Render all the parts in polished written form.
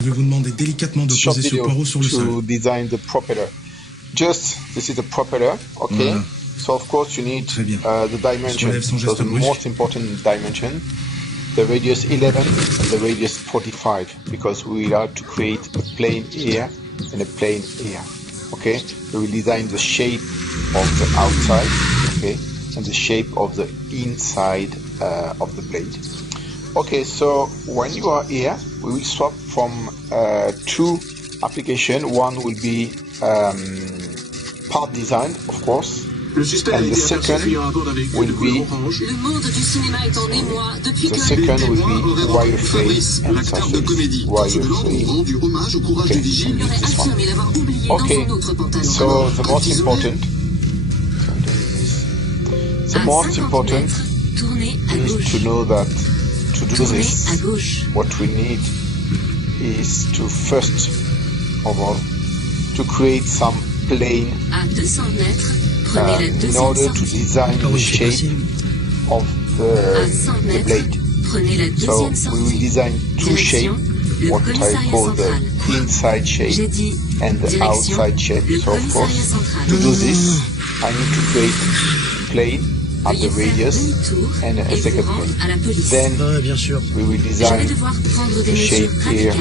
Je vais vous demander délicatement de poser ce poireau sur le sol. To design the propeller. This is the propeller, okay? Voilà. So of course you need the dimension. So the most important dimension, the radius 11 and the radius 45, because we are to create a plane here and a plane here. Okay, we will design the shape of the outside, okay, and the shape of the inside of the blade. Okay, so when you are here, we will swap from two applications. One will be part design, of course, and the second will be wireframe and surface. Wireframe. Okay, so the most important is to know that to do this, what we need is to first of all to create some plane in order to design the shape of the blade. So we will design two shapes, what I call the inside shape and the outside shape. So of course, to do this, I need to create plane at the radius and a second plane. Then we will design the shape here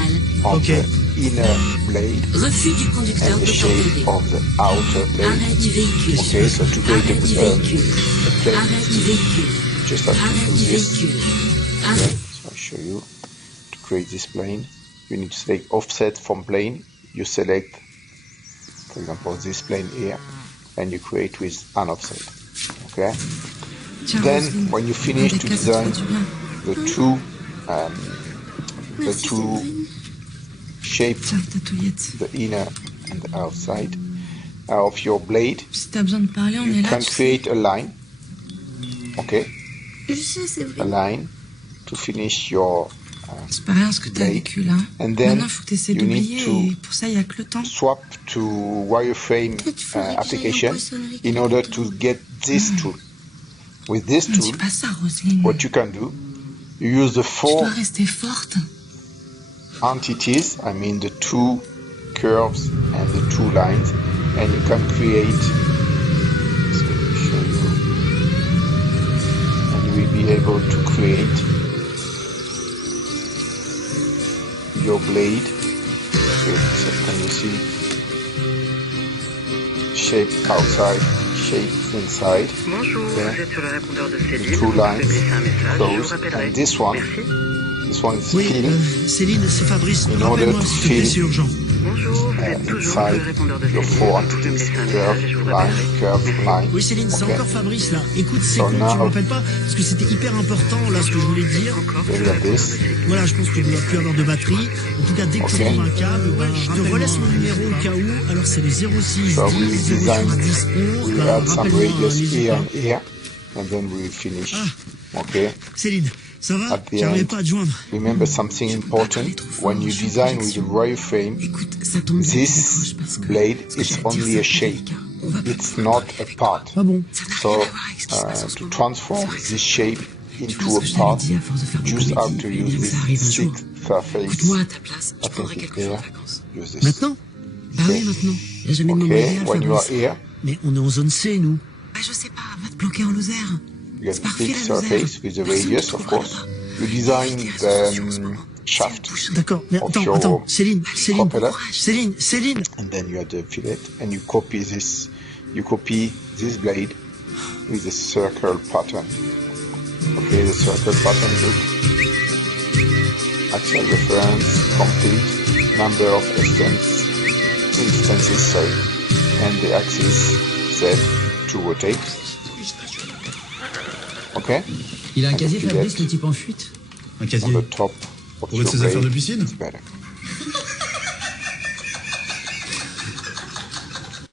of the inner blade and the shape of the outer blade. Okay, so to create a plane, just have to do this. Okay, so I'll show you. To create this plane, you need to select offset from plane. You select, for example, this plane here, and you create with an offset. Okay. Then, when you finish to design the two shapes, the inner and the outside of your blade, you can create a line. Okay. A line to finish your blade, and then you need to swap to wireframe application in order to get this tool. With this tool, what you can do, you use the four entities, I mean the two curves and the two lines, and you can create, so let me show you, and you will be able to create your blade. So can you see shape outside, shape inside. Bonjour, vous êtes sur le répondeur de Céline. The two lines Laissez un message, close, je vous rappellerai. and this one is filled Céline, c'est Fabrice. in order to fill C'est urgent. Bonjour, vous êtes toujours sur le inside répondeur de your Céline. four Vous pouvez me entities, laisser un curve, message et je vous line, rappellerai. curve, line. Oui, Céline, c'est Okay. encore Fabrice là. Écoute, c'est So con que tu now- m'appelles pas parce que c'était hyper important là ce que je voulais te dire. Then you have this. Voilà, je pense que je ne dois plus avoir de batterie. En tout cas, dès que tu Okay. trouves un câble, je te relaisse mon numéro au cas où. Alors, c'est le 06 So we 10 will 06 design, 10 11. we will add some Rappelle-moi, radius n'hésite here pas. and here, and then we will finish. Okay. Céline, ça va? At the J'arrivais end, pas à te joindre. remember something important, when you design with a wireframe, this blade is only a shape, it's not a part. Ah bon? So to transform this shape into a part, just have to use this sixth surface. Écoute-moi, à ta place, je I prendrais think quelque chose en here, vacances. use this. Maintenant? Bah oui, maintenant. Il n'y a jamais de moment Okay, idéal, when you are Fabrice. here, Mais on est en zone C, nous. Bah je sais pas, va te bloquer en Lozère. you C'est have parfait, sixth la Lozère. surface with the Personne radius, te of trouvera course. là-bas. You design Il y a des réseaux sociaux en ce the moment. shaft D'accord, mais of attends, your attends. Céline, propeller. Céline. and then you have the fillet, and you copy this blade with a circle pattern. Okay, the circle pattern, look. Axial reference, complete, number of instances, and the axis Z to rotate. Okay? Il a un And casier the fillet Fabrice, le type en fuite? Un on casier the top of pour mettre your ses affaires de blade piscine? is better.